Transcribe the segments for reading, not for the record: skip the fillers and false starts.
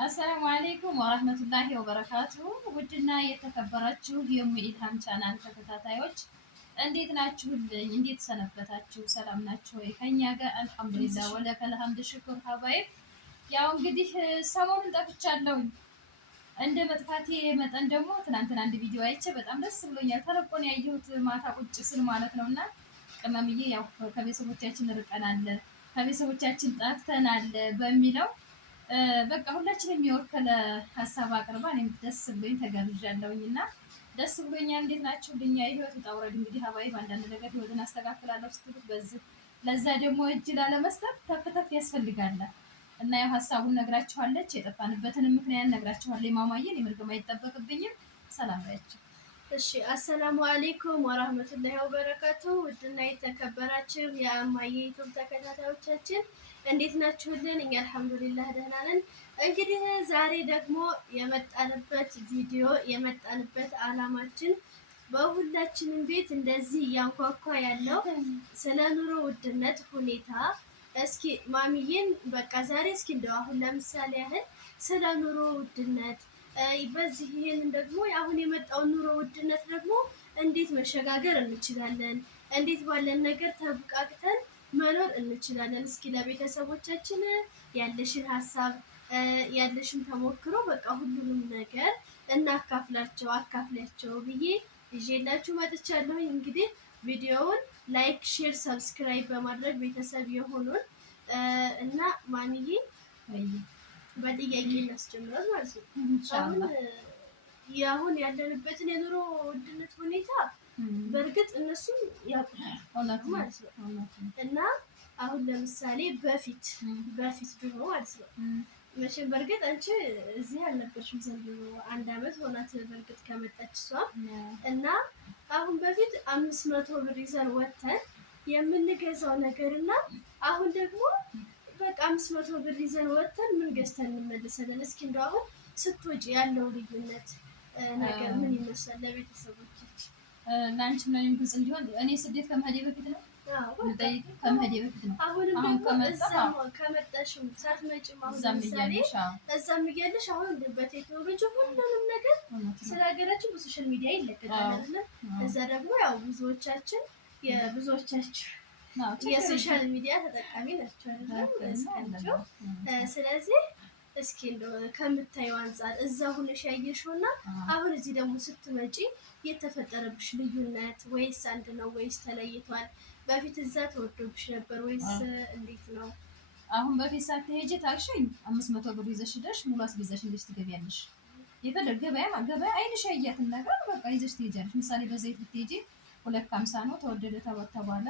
አሰላሙ አሌይኩም ወረህመቱላሂ ወበረካቱሁ። ውድና የተከበራችሁ የሙኢልሃም ቻናል ተከታታዮች እንዴት ናችሁልኝ? እንዴት ሰነበታችሁ? ሰላም ናችሁ ወይ? ከኛ ጋር አልሐምዱሊላህ ወለከል ሐምድ ሽኩር ሀባይብ። ያው እንግዲህ ሰሞኑን ጠፍቻለሁኝ። እንደ መጥፋቴ መጠን ደግሞ ትናንትና አንድ ቪዲዮ አይቼ በጣም ደስ ብሎኛል። ተለቆን ያየሁት ማታ ቁጭ ስል ማለት ነው። እና ቅመምዬ ያው ከቤተሰቦቻችን ርቀናል፣ ከቤተሰቦቻችን ጠፍተናል በሚለው በቃ ሁላችንም የሚወከለ ሀሳብ አቅርባ እኔም ደስ ብሎኝ ተጋብዣለሁኝ እና ደስ ብሎኛል። እንዴት ናችሁ? ልኛ የህይወት ውጣ ውረድ እንግዲህ ሀባይ በአንዳንድ ነገር ህይወትን አስተካክላለሁ ስትሉት በዚህ ለዛ ደግሞ እጅ ላለመስጠት ተፍተፍ ያስፈልጋል እና ያው ሀሳቡን ነግራችኋለች። የጠፋንበትን ምክንያት ነግራችኋለች። ማማዬን የመርገም አይጠበቅብኝም። ሰላም ባያችሁ። እሺ አሰላሙ አሌይኩም ወራህመቱላሂ ወበረካቱ። ውድና የተከበራችሁ የአማዬ ዩቱብ ተከታታዮቻችን እንዴት ናችሁልን? እኛ አልሐምዱሊላህ ደህና ነን። እንግዲህ ዛሬ ደግሞ የመጣንበት ቪዲዮ የመጣንበት አላማችን በሁላችንም ቤት እንደዚህ እያንኳኳ ያለው ስለ ኑሮ ውድነት ሁኔታ እስኪ ማሚዬን በቃ ዛሬ እስኪ እንደው አሁን ለምሳሌ ያህል ስለ ኑሮ ውድነት በዚህ ይሄንን ደግሞ አሁን የመጣውን ኑሮ ውድነት ደግሞ እንዴት መሸጋገር እንችላለን፣ እንዴት ባለን ነገር ተብቃቅተን መኖር እንችላለን። እስኪ ለቤተሰቦቻችን ያለሽን ሀሳብ ያለሽን ተሞክሮ በቃ ሁሉንም ነገር አካፍላቸው ብዬ ይዤላችሁ መጥቻለሁኝ። እንግዲህ ቪዲዮውን ላይክ፣ ሼር፣ ሰብስክራይብ በማድረግ ቤተሰብ የሆኑን እና ማንዬ በጥያቄ እናስጀምራል ማለት ነው። አሁን ያለንበትን የኑሮ ውድነት ሁኔታ በእርግጥ እነሱም ያውቁታል ማለት ነው። እና አሁን ለምሳሌ በፊት ድሮ ማለት ነው መቼም በእርግጥ አንቺ እዚህ አልነበርሽም፣ ዘንድሮ 1 አመት ሆናት በእርግጥ ከመጣች እሷ እና አሁን በፊት 500 ብር ይዘን ወተን የምንገዛው ነገር እና አሁን ደግሞ በቃ 500 ብር ይዘን ወተን ምን ገዝተን እንመለሳለን? እስኪ እንደው አሁን ስትወጪ ያለው ልዩነት ነገር ምን ይመስላል? ለቤተሰቦችሽ ለአንቺ ምንም ግልጽ እንዲሆን እኔ ስደት ከመሄዴ በፊት ነው ከመሄዴ በፊት ነው። አሁንም ደግሞ እዛም ከመጣሽም ሳትመጪም አሁን ለምሳሌ እዛም እያለሽ አሁን በቴክኖሎጂ ሁሉንም ነገር ስለ ሀገራችን በሶሻል ሚዲያ ይለቀቃል አይደለም? እዛ ደግሞ ያው ብዙዎቻችን የሶሻል ሚዲያ ተጠቃሚ ናቸው አይደለም? ስለዚህ እስኪ እንደው ከምታየው አንጻር እዛ ሁነሽ ያየሽውና አሁን እዚህ ደግሞ ስትመጪ የተፈጠረብሽ ልዩነት ወይስ አንድ ነው ወይስ ተለይቷል? በፊት እዛ ተወዶብሽ ነበር ወይስ እንዴት ነው? አሁን በፊት ሳትሄጂ ታልሽኝ 500 ብር ይዘሽ ሄደሽ ሙሉ አስቤዛሽ እንዴት ትገቢያለሽ? የፈለገ ገበያ አይንሽ ያያትን ነገር በቃ ይዘሽ ትሄጃለሽ። ምሳሌ በዘይት ብትሄጂ 250 ነው፣ ተወደደ ተባለ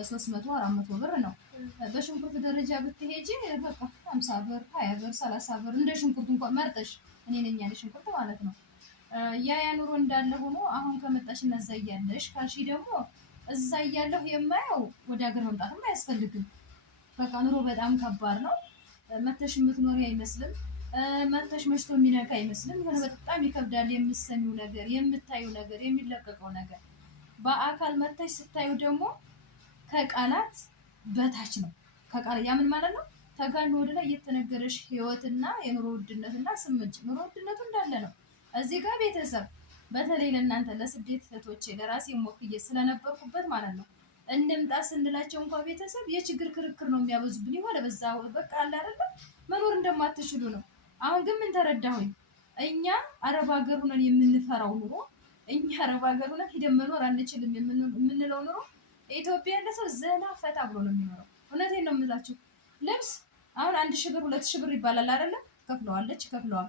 300 400 ብር ነው። በሽንኩርት ደረጃ ብትሄጂ በቃ 50 ብር 20 ብር 30 ብር እንደ ሽንኩርት እንኳን መርጠሽ እኔ ነኝ ያለ ሽንኩርት ማለት ነው። ያ ኑሮ እንዳለ ሆኖ አሁን ከመጣሽ እና እዛ እያለሽ ካልሽ ደግሞ እዛ እያለሁ የማየው ወደ ሀገር መምጣትም አያስፈልግም። በቃ ኑሮ በጣም ከባድ ነው። መተሽ የምትኖሪ አይመስልም። መተሽ መሽቶ የሚነጋ አይመስልም። የሆነ በጣም ይከብዳል። የምትሰሚው ነገር፣ የምታዩ ነገር፣ የሚለቀቀው ነገር በአካል መተሽ ስታዩ ደግሞ ከቃላት በታች ነው። ያ ምን ማለት ነው? ተጋኖ ወደ ላይ እየተነገረሽ ህይወትና የኑሮ ውድነትና ስምንጭ ኑሮ ውድነቱ እንዳለ ነው። እዚህ ጋር ቤተሰብ በተለይ ለእናንተ ለስደት እህቶቼ ለራሴ ሞክዬ ስለነበርኩበት ማለት ነው እንምጣ ስንላቸው እንኳን ቤተሰብ የችግር ክርክር ነው የሚያበዙብን። የሆነ በዛ በቃ አለ አይደለ መኖር እንደማትችሉ ነው። አሁን ግን ምን ተረዳሁኝ? እኛ አረብ ሀገር ሆነን የምንፈራው ኑሮ እኛ አረብ ሀገር ሆነን ሂደን መኖር አንችልም የምንለው ኑሮ ኢትዮጵያ ያለ ሰው ዘና ፈታ ብሎ ነው የሚኖረው። እውነቴን ነው የምላችሁ። ልብስ አሁን 1000 ብር 2000 ብር ይባላል አይደለ? ይከፍለዋል።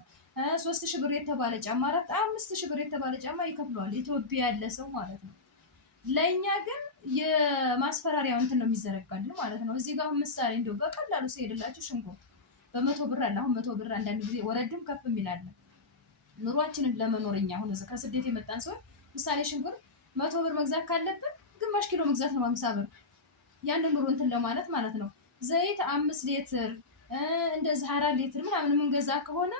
3000 ብር የተባለ ጫማ 5000 ብር የተባለ ጫማ ይከፍለዋል ኢትዮጵያ ያለ ሰው ማለት ነው። ለእኛ ግን የማስፈራሪያው እንትን ነው የሚዘረጋልን ማለት ነው። እዚህ ጋር አሁን ምሳሌ እንደው በቀላሉ ሲሄድላችሁ ሽንኩርት በ100 ብር አለ። አሁን 100 ብር አንዳንድ ጊዜ ወረድም ከፍ የሚላል ኑሯችንን ለመኖርኛ አሁን ከስደት የመጣን ሰው ምሳሌ ሽንኩርት 100 ብር መግዛት ካለብን ግማሽ ኪሎ መግዛት ነው 50 ብር። ያንን ኑሮ እንትን ለማለት ማለት ነው። ዘይት 5 ሊትር እንደዚህ 4 ሊትር ምናምን የምንገዛ ከሆነ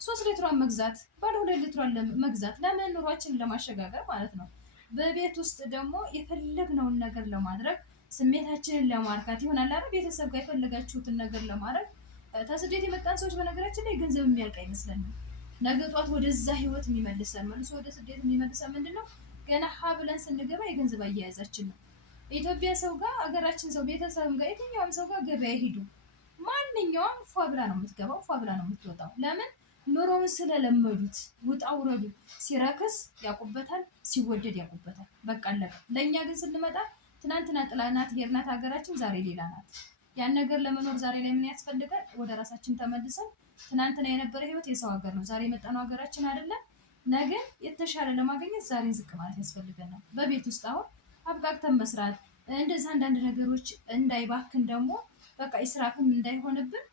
3 ሊትሯን መግዛት ባለ 2 ሊትሯን መግዛት ለምን ኑሯችንን ለማሸጋገር ማለት ነው። በቤት ውስጥ ደግሞ የፈለግነውን ነገር ለማድረግ ስሜታችንን ለማርካት ይሆናል አይደል? ቤተሰብ ጋር የፈለጋችሁትን ነገር ለማድረግ ተስደት የመጣን ሰዎች በነገራችን ላይ ገንዘብ የሚያልቅ አይመስለንም። ነገ ጧት ወደዛ ህይወት የሚመልሰን መልሶ ወደ ስደት የሚመልሰን ምንድነው? ገና ሀ ብለን ስንገባ የገንዘብ አያያዛችን ነው። የኢትዮጵያ ሰው ጋር አገራችን ሰው ቤተሰብም ጋር የትኛውም ሰው ጋር ገበያ ሂዱ፣ ማንኛውም ፏ ብላ ነው የምትገባው፣ ፏ ብላ ነው የምትወጣው። ለምን? ኑሮውን ስለለመዱት። ውጣ ውረዱ ሲረክስ ያውቁበታል፣ ሲወደድ ያውቁበታል። በቃ አለቀ። ለእኛ ግን ስንመጣ ትናንትና ጥላናት ሄድናት ሀገራችን ዛሬ ሌላ ናት። ያን ነገር ለመኖር ዛሬ ላይ ምን ያስፈልጋል? ወደ ራሳችን ተመልሰን ትናንትና የነበረ ህይወት የሰው ሀገር ነው። ዛሬ የመጣነው ሀገራችን አይደለም። ነገ የተሻለ ለማግኘት ዛሬን ዝቅ ማለት ያስፈልገናል። በቤት ውስጥ አሁን አብቃቅተን መስራት፣ እንደዚህ አንዳንድ ነገሮች እንዳይባክን ደግሞ በቃ ኢስራፍም እንዳይሆንብን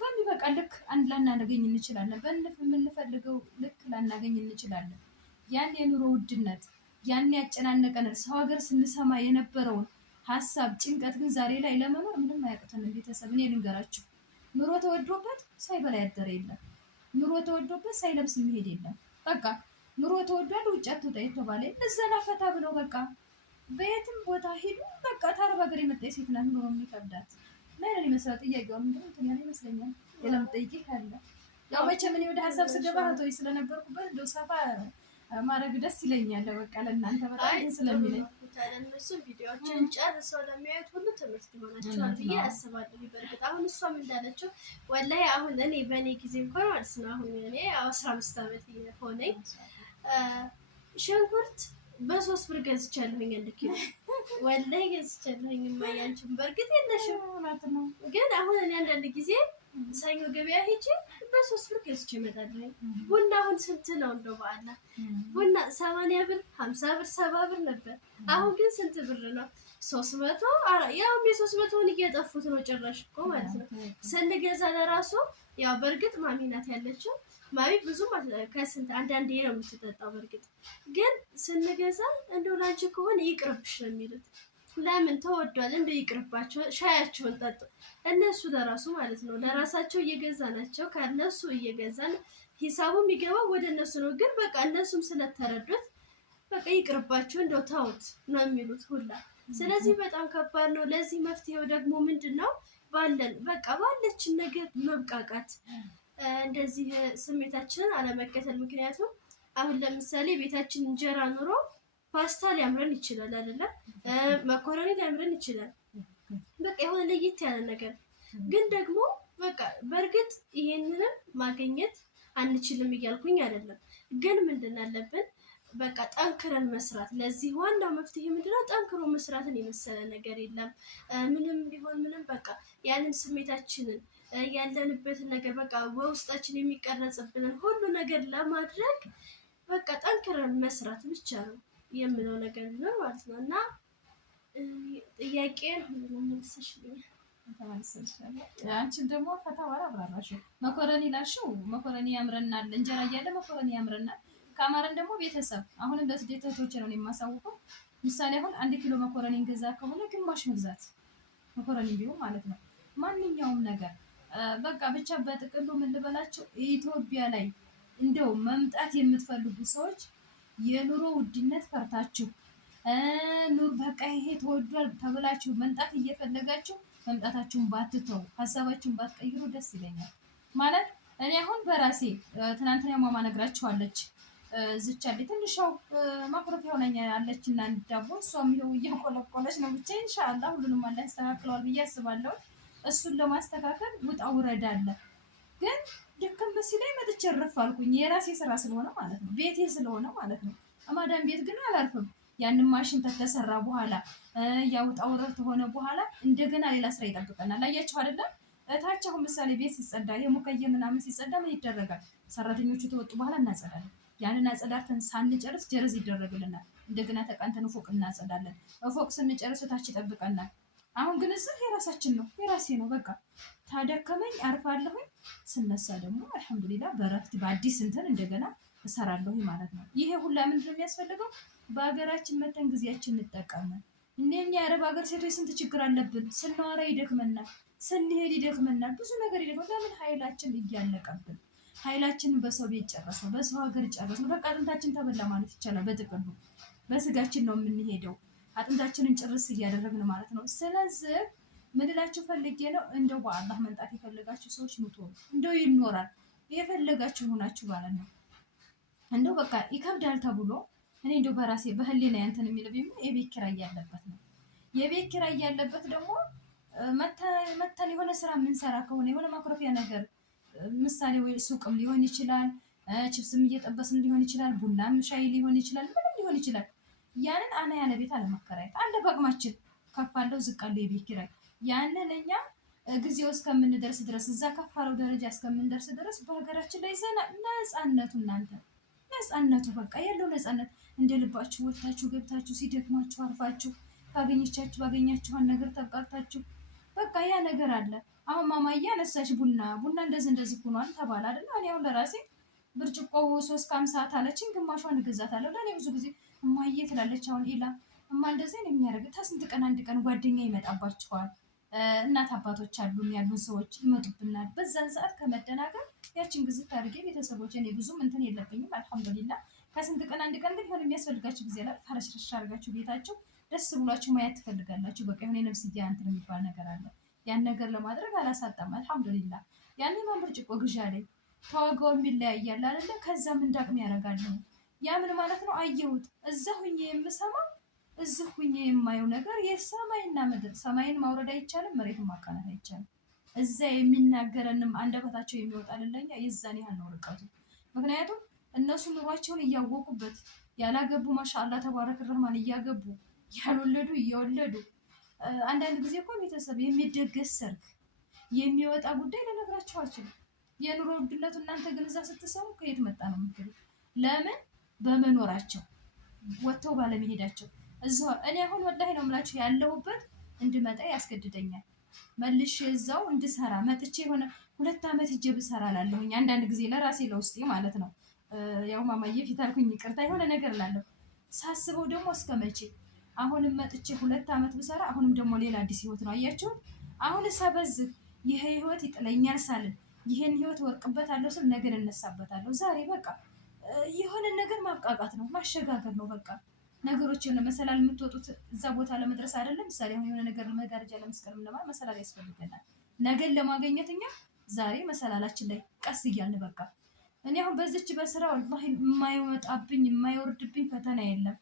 በሚበቃ ልክ አንድ ላናገኝ እንችላለን። በምንፈልገው ልክ ላናገኝ እንችላለን። ያን የኑሮ ውድነት ያን ያጨናነቀን ሰው ሀገር ስንሰማ የነበረውን ሀሳብ ጭንቀት ግን ዛሬ ላይ ለመኖር ምንም አያቅተንም። ቤተሰብ እኔ ልንገራችሁ፣ ኑሮ ተወዶበት ሳይበላ ያደረ የለም። ኑሮ ተወዶበት ሳይለብስ የሚሄድ የለም። በቃ ኑሮ ተወዷል፣ ውጭ አትውጣ የተባለ እዘና ፈታ ብለው በቃ በየትም ቦታ ሄዱ። በቃ ታረብ ሀገር የመጣ ሴት ናት ኑሮ የሚከብዳት። ምን ይመስላል? ጥያቄው ምንድነው? እንትን ያለ ይመስለኛል። የለም ጠይቄ ካለ ያው መቼም እኔ ወደ ሀሳብ ስገባ እህቶች ስለነበርኩበት እንደው ሰፋ ማድረግ ደስ ይለኛል። በቃ ለእናንተ በጣም ስለሚለኝ እነሱም ቪዲዮዎችን ጨርሰው ለሚያዩት ሁሉ ትምህርት ይሆናቸዋል ብዬ አስባለሁ። በእርግጥ አሁን እሷም እንዳለችው ወላሂ አሁን እኔ በእኔ ጊዜ እንኳን ማለት ነው አሁን እኔ 15 ዓመት ሆነኝ ሽንኩርት በ3 ብር ገዝቻለሁኝ። አንድ ኪሎ ወላሂ ገዝቻለሁኝ። የማያንቺም በእርግጥ የለሽም ግን አሁን እኔ አንዳንድ ጊዜ ሰኞ ገበያ ሄጄ በ3 ብር ገዝቼ እመጣለሁ። ቡና አሁን ስንት ነው? እንደው በአላ ቡና 80 ብር፣ 50 ብር፣ 70 ብር ነበር። አሁን ግን ስንት ብር ነው? 300። ያውም የ300ን እየጠፉት ነው ጭራሽ እኮ ማለት ነው። ስንገዛ ለራሱ ያው በእርግጥ ማሚ ናት ያለችው። ማሚ ብዙም ከስንት አንዳንዴ ነው የምትጠጣው። በእርግጥ ግን ስንገዛ እንደው ላንቺ ከሆነ ይቅርብሽ ነው የሚሉት። ለምን ተወዷል? እንደው ይቅርባቸው፣ ሻያቸውን ጠጡ። እነሱ ለራሱ ማለት ነው ለራሳቸው እየገዛ ናቸው። ከነሱ እየገዛን ሂሳቡ የሚገባው ወደ እነሱ ነው። ግን በቃ እነሱም ስለተረዱት በቃ ይቅርባቸው፣ እንደው ተውት ነው የሚሉት ሁላ። ስለዚህ በጣም ከባድ ነው። ለዚህ መፍትሄው ደግሞ ምንድን ነው? በቃ ባለችን ነገር መብቃቃት፣ እንደዚህ ስሜታችንን አለመከተል። ምክንያቱም አሁን ለምሳሌ ቤታችን እንጀራ ኑሮ ፓስታ ሊያምረን ይችላል አይደለ? መኮረኒ ሊያምረን ይችላል። በቃ የሆነ ለየት ያለ ነገር ግን ደግሞ በቃ በእርግጥ ይሄንንም ማግኘት አንችልም እያልኩኝ አይደለም። ግን ምንድን አለብን? በቃ ጠንክረን መስራት። ለዚህ ዋናው መፍትሄ ምንድነው? ጠንክሮ መስራትን የመሰለ ነገር የለም። ምንም ቢሆን ምንም በቃ ያንን ስሜታችንን ያለንበትን ነገር በቃ በውስጣችን የሚቀረጽብንን ሁሉ ነገር ለማድረግ በቃ ጠንክረን መስራት ብቻ ነው የምለው ነገር ነው ማለት ነው። እና ጥያቄን ሁሉ መልሰሽልኛል። አንቺም ደግሞ ፈታ ወራ አብራራሽው። መኮረኒ ላልሽው መኮረኒ ያምረናል፣ እንጀራ እያለ መኮረኒ ያምረናል። ከአማረን ደግሞ ቤተሰብ አሁንም ለስደት እህቶቼ ነው የማሳውቀው። ምሳሌ አሁን 1 ኪሎ መኮረኒ እንገዛ ከሆነ ግማሽ መግዛት መኮረኒ ቢሆን ማለት ነው። ማንኛውም ነገር በቃ ብቻ በጥቅሉ ምን ልበላቸው፣ ኢትዮጵያ ላይ እንደው መምጣት የምትፈልጉ ሰዎች የኑሮ ውድነት ፈርታችሁ ኑር በቃ ይሄ ተወዷል ተብላችሁ መምጣት እየፈለጋችሁ መምጣታችሁን ባትተው፣ ሀሳባችሁን ባትቀይሩ ደስ ይለኛል። ማለት እኔ አሁን በራሴ ትናንትና ማማ ነግራችኋለች። ዝቻለ ትንሻው ማክሮፊያው ነኝ አለች እና ዳቦ እሷም ይኸው እያቆለቆለች ነው። ብቻ ኢንሻአላህ ሁሉንም አላህ ያስተካክለዋል ብዬ አስባለሁ። እሱን ለማስተካከል ውጣ ውረድ አለ። ግን ደከም ሲለኝ መጥቼ እረፍ አልኩኝ። የራሴ ስራ ስለሆነ ማለት ነው፣ ቤቴ ስለሆነ ማለት ነው። አማዳም ቤት ግን አላርፍም። ያንን ማሽን ከተሰራ በኋላ ያውጣ ውረድ ከሆነ በኋላ እንደገና ሌላ ስራ ይጠብቀናል። አያችሁ አይደለም? እታች አሁን ምሳሌ ቤት ሲጸዳ የሙቀየ ምናምን ሲጸዳ ምን ይደረጋል? ሰራተኞቹ ተወጡ በኋላ እናጸዳለን። ያንን አጸዳርተን ሳንጨርስ ጀረዝ ይደረግልናል። እንደገና ተቃንተን ፎቅ እናጸዳለን። ፎቅ ስንጨርስ እታች ይጠብቀናል። አሁን ግን እዚህ የራሳችን ነው፣ የራሴ ነው። በቃ ታደከመኝ አርፋለሁኝ። ስነሳ ደግሞ አልሐምዱሊላህ በረፍት በአዲስ እንትን እንደገና እሰራለሁ ማለት ነው። ይሄ ሁላ ምንድን ነው የሚያስፈልገው? በሀገራችን መተን ጊዜያችን እንጠቀመን። እነኛ የአረብ ሀገር ሴቶች ስንት ችግር አለብን። ስናወራ ይደክመናል፣ ስንሄድ ይደክመናል፣ ብዙ ነገር ይደክመናል። ለምን? ኃይላችን እያለቀብን፣ ኃይላችንን በሰው ቤት ጨረስነው፣ በሰው ሀገር ጨረስነው። በቃ አጥንታችን ተበላ ማለት ይቻላል። በጥቅሉ በስጋችን ነው የምንሄደው፣ አጥንታችንን ጭርስ እያደረግን ማለት ነው። ስለዚህ ምን እላችሁ ፈልጌ ነው እንደው በአላህ መንጣት የፈለጋችሁ ሰዎች ኑ ቶሎ እንደው ይኖራል የፈለጋችሁ ሆናችሁ ማለት ነው። እንደው በቃ ይከብዳል ተብሎ እኔ እንደው በራሴ በህሊና እንትን የሚልብኝ የቤት ኪራይ ያለበት ነው። የቤት ኪራይ ያለበት ደግሞ መተን የሆነ ስራ የምንሰራ ከሆነ የሆነ ማኩረፊያ ነገር ምሳሌ ወይ ሱቅም ሊሆን ይችላል፣ ችብስም እየጠበስም ሊሆን ይችላል፣ ቡናም ሻይ ሊሆን ይችላል፣ ምንም ሊሆን ይችላል። ያንን አና ያለ ቤት አለመከራየት አለ በአቅማችን ከፍ አለው ዝቅ አለው የቤት ኪራይ ያንን እኛ ጊዜው እስከምንደርስ ድረስ እዛ ከፍ አለው ደረጃ እስከምንደርስ ድረስ በሀገራችን ላይ ዘና ነፃነቱ እናንተ ነፃነቱ በቃ ያለው ነፃነት እንደ ልባችሁ ወጥታችሁ ገብታችሁ ሲደክማችሁ አርፋችሁ ባገኛችኋን ነገር ተብቃርታችሁ በቃ ያ ነገር አለ። አሁን ማማዬ አነሳሽ ቡና እንደዚህ ሆኗል ተባለ አይደል? እኔ አሁን ለራሴ ብርጭቆ 3.50 አለችኝ፣ ግማሿን እገዛታለሁ። ለእኔ ብዙ ጊዜ እማዬ ትላለች አሁን ኢላ እማ እንደዚህ ነው የሚያደርግ ታስንት ቀን አንድ ቀን ጓደኛ ይመጣባቸዋል እናት አባቶች አሉን ያሉን ሰዎች ይመጡብናል። በዛን ሰዓት ከመደናገር ያችን ግዝት አድርጌ ቤተሰቦች እኔ ብዙም እንትን የለብኝም አልሐምዱሊላ። ከስንት ቀን አንድ ቀን ግን የሆነ የሚያስፈልጋችሁ ጊዜ ላይ ፈረሽረሽ አድርጋችሁ ቤታችሁ ደስ ብሏችሁ ማየት ትፈልጋላችሁ። በቃ የሆነ የነፍስያ እንትን የሚባል ነገር አለ። ያን ነገር ለማድረግ አላሳጣም አልሐምዱሊላ። ያኔ ማን ብርጭቆ ግዣ ላይ ተዋጋው የሚለያያል አይደለ? ከዛም እንዳቅም ያደርጋለሁ። ያ ምን ማለት ነው? አየሁት እዛ ሁኜ የምሰማው እዚህ ሁኜ የማየው ነገር የሰማይና ምድር። ሰማይን ማውረድ አይቻልም፣ መሬትን ማቃናት አይቻልም። እዛ የሚናገረንም አንደበታቸው የሚወጣልን ለኛ የዛን ያህል ነው ርቀቱ። ምክንያቱም እነሱ ኑሯቸውን እያወቁበት ያላገቡ ማሻአላ ተባረክ ረህማን እያገቡ ያልወለዱ እየወለዱ አንዳንድ ጊዜ እኮ ቤተሰብ የሚደገስ ሰርግ የሚወጣ ጉዳይ ልነግራቸው አልችልም። የኑሮ ውድነቱ እናንተ ግን እዛ ስትሰሙ ከየት መጣ ነው የምትሉ። ለምን? በመኖራቸው ወጥተው ባለመሄዳቸው። እኔ አሁን ወላሂ ነው የምላችሁ ያለሁበት እንድመጣ ያስገድደኛል። መልሼ እዛው እንድሰራ መጥቼ የሆነ 2 ዓመት ሂጄ ብሰራ ላለሁኝ አንዳንድ ጊዜ ለራሴ ለውስጤ ማለት ነው። ያው ማማዬ ፊት አልኩኝ ይቅርታ የሆነ ነገር ላለሁ ሳስበው ደግሞ እስከ መቼ አሁንም መጥቼ 2 ዓመት ብሰራ አሁንም ደግሞ ሌላ አዲስ ህይወት ነው። አያችሁት? አሁን ሳበዝህ ይሄ ህይወት ይጥለኛል ሳልን ይሄን ህይወት ወርቅበታለሁ ስል ነገር እነሳበታለሁ። ዛሬ በቃ የሆነ ነገር ማብቃቃት ነው ማሸጋገር ነው በቃ ነገሮችን ለመሰላል የምትወጡት እዛ ቦታ ለመድረስ አይደለም። ምሳሌ አሁን የሆነ ነገር ለመጋረጃ ለመስቀል ምናምን መሰላል ያስፈልገናል። ነገን ለማግኘት እኛ ዛሬ መሰላላችን ላይ ቀስ እያልን በቃ እኔ አሁን በዚች በስራ ወላሂ የማይወጣብኝ የማይወርድብኝ ፈተና የለም።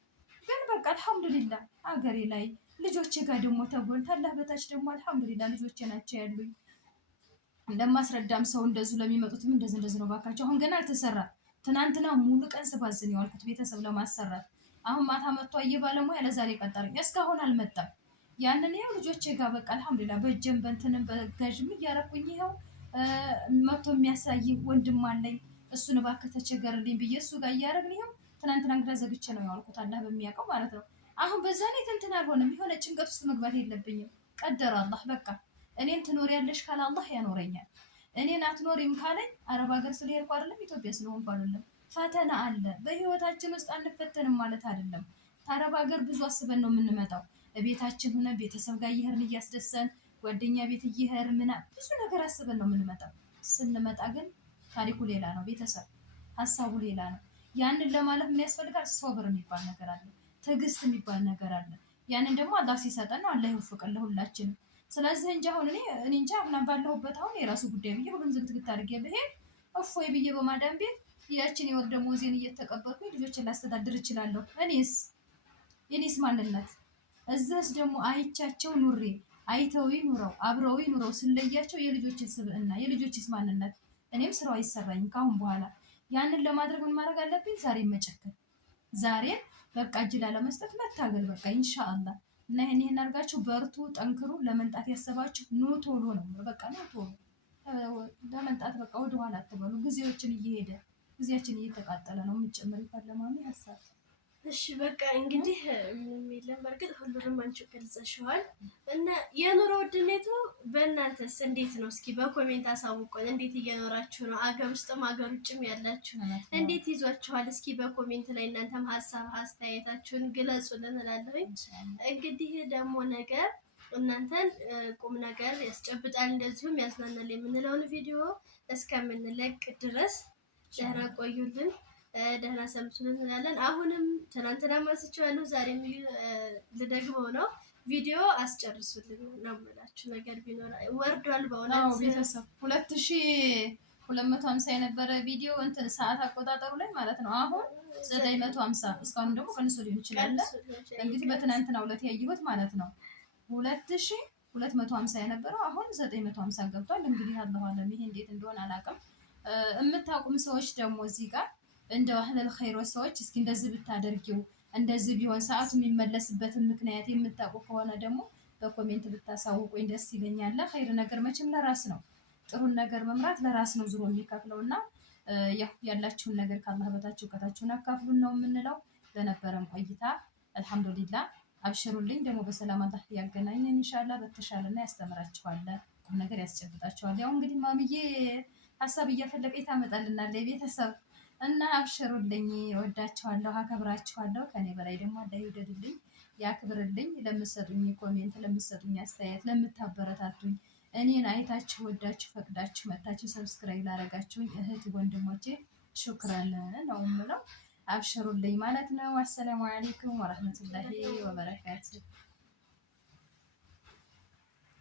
ግን በቃ አልሐምዱሊላህ አገሬ ላይ ልጆቼ ጋር ደግሞ ተጎን ታላህ በታች ደግሞ አልሐምዱሊላህ ልጆቼ ናቸው ያሉኝ። እንደማስረዳም ሰው እንደዙ ለሚመጡትም እንደዚህ ነው ባካቸው። አሁን ገና አልተሰራ። ትናንትና ሙሉ ቀን ስባዝን የዋልኩት ቤተሰብ ለማሰራት አሁን ማታ መጥቶ ባለሙያ ለዛሬ ቀጠረኝ። እስካሁን አልመጣም። ያንን ያው ልጆቼ ጋር በቃ አልሐምዱሊላህ በእጀም በእንትንም በጋዥም እያረኩኝ ይኸው መጥቶ የሚያሳይ ወንድም አለኝ። እሱን እባክህ ተቸገርልኝ ብዬ እሱ ጋር እያደረግን ይኸው ትናንትና እንግዳ ዘግቼ ነው ያልኩት አላህ በሚያውቀው ማለት ነው። አሁን በዛ ላይ እንትን አልሆነም። የሆነ ጭንቀት ውስጥ መግባት የለብኝም። ቀደር አላህ በቃ እኔን ትኖሪያለሽ ካለ አላህ ያኖረኛል። እኔን አትኖሪም ካለኝ አረብ ሀገር ስለሄድኩ አይደለም ኢትዮጵያ ስለሆንኩ አይደለም። ፈተና አለ በህይወታችን ውስጥ አንፈተንም ማለት አይደለም። ከአረብ ሀገር ብዙ አስበን ነው የምንመጣው። ቤታችን ሆነ ቤተሰብ ጋር እየሄድን እያስደሰን ጓደኛ ቤት እየሄድን ብዙ ነገር አስበን ነው የምንመጣው። ስንመጣ ግን ታሪኩ ሌላ ነው። ቤተሰብ ሀሳቡ ሌላ ነው። ያንን ለማለፍ ምን ያስፈልጋል? ሶብር የሚባል ነገር አለ። ትዕግስት የሚባል ነገር አለ። ያንን ደግሞ አላህ ሲሰጠን ነው። አላህ ይወፍቀን ለሁላችንም። ስለዚህ እንጂ አሁን እኔ እንጃ ምናምን ባለሁበት አሁን የራሱ ጉዳይ ብዬ ሁሉም ዝግትግት አድርጌ ብሄድ እፎይ ብዬ በማዳም ቤት ያችን የወር ደመወዜን እየተቀበልኩኝ ልጆችን ላስተዳድር እችላለሁ። የኔስ ማንነት እዛስ ደግሞ አይቻቸው ኑሬ አይተው ኑረው አብረው ኑረው ስለያቸው የልጆችን ስብዕና የልጆችስ ማንነት እኔም ስራው አይሰራኝም ካሁን በኋላ። ያንን ለማድረግ ምን ማድረግ አለብኝ? ዛሬን መጨከን፣ ዛሬን በቃ እጅ ላለመስጠት መታገል በቃ ኢንሻአላህ። እና ይሄን አድርጋችሁ በርቱ፣ ጠንክሩ። ለመንጣት ያሰባችሁ ኑ ቶሎ ነው በቃ ኑ ቶሎ ለመንጣት በቃ ወደኋላ አትበሉ። ጊዜያችን እየተቃጠለ ነው። የምትጨምር ይፈለማሚ ሀሳብ። እሺ በቃ እንግዲህ ምንም የለም። በእርግጥ ሁሉንም አንቺ ገልጸሽዋል። እና የኑሮ ውድነቱ በእናንተስ እንዴት ነው? እስኪ በኮሜንት አሳውቁን። እንዴት እየኖራችሁ ነው? አገር ውስጥም አገር ውጭም ያላችሁ እንዴት ይዟችኋል? እስኪ በኮሜንት ላይ እናንተም ሀሳብ አስተያየታችሁን ግለጹልን እላለሁኝ። እንግዲህ ደግሞ ነገር እናንተን ቁም ነገር ያስጨብጣል እንደዚሁም ያዝናናል የምንለውን ቪዲዮ እስከምንለቅ ድረስ ደህና ቆዩልን። ደህና ሰምቱልን እንላለን። አሁንም ትናንትና ማስቻለሁ ዛሬም ልደግመው ነው። ቪዲዮ አስጨርሱልን ነው የምላችሁ። ነገር ቢኖር ወርዷል በእውነት ቤተሰብ 2250 የነበረ ቪዲዮ እንትን ሰዓት አቆጣጠሩ ላይ ማለት ነው። አሁን 950 እስካሁን ደግሞ ቀንሶ ሊሆን ይችላል። እንግዲህ በትናንትናው ዕለት ያየሁት ማለት ነው 2250 የነበረው አሁን 950 ገብቷል። እንግዲህ አላሁ አለም ይሄ እንዴት እንደሆነ አላውቅም። የምታውቁም ሰዎች ደግሞ እዚህ ጋር እንደው አህለል ኸይሮች ሰዎች እስኪ እንደዚህ ብታደርጊው እንደዚህ ቢሆን ሰዓቱ የሚመለስበትን ምክንያት የምታውቁ ከሆነ ደግሞ በኮሜንት ብታሳውቁኝ ደስ ይለኛል። ኸይር ነገር መቼም ለራስ ነው። ጥሩን ነገር መምራት ለራስ ነው ዙሮ የሚከፍለው እና ያው ያላችሁን ነገር ከአላህ በታች እውቀታችሁን አካፍሉን ነው የምንለው። ለነበረን ቆይታ አልሐምዱሊላህ አብሽሩልኝ። ደግሞ በሰላም አላህ ያገናኘን ኢንሻአላህ። በተሻለና ያስተምራችኋል፣ ቁም ነገር ያስጨብጣችኋል። ያው እንግዲህ ማምዬ ሀሳብ እያፈለቀኝ ታመጣልናለች ቤተሰብ እና አብሽሩልኝ። እወዳችኋለሁ፣ አከብራችኋለሁ። ከኔ በላይ ደግሞ አላህ ይውደድልኝ፣ ያክብርልኝ። ለምትሰጡኝ ኮሜንት፣ ለምትሰጡኝ አስተያየት፣ ለምታበረታቱኝ እኔን አይታችሁ ወዳችሁ ፈቅዳችሁ መታችሁ ሰብስክራይብ ላደረጋችሁኝ እህት ወንድሞቼ ሹክራን ነው የምለው። አብሽሩልኝ ማለት ነው። አሰላሙ አለይኩም ወራህመቱላሂ ወበረካቱ።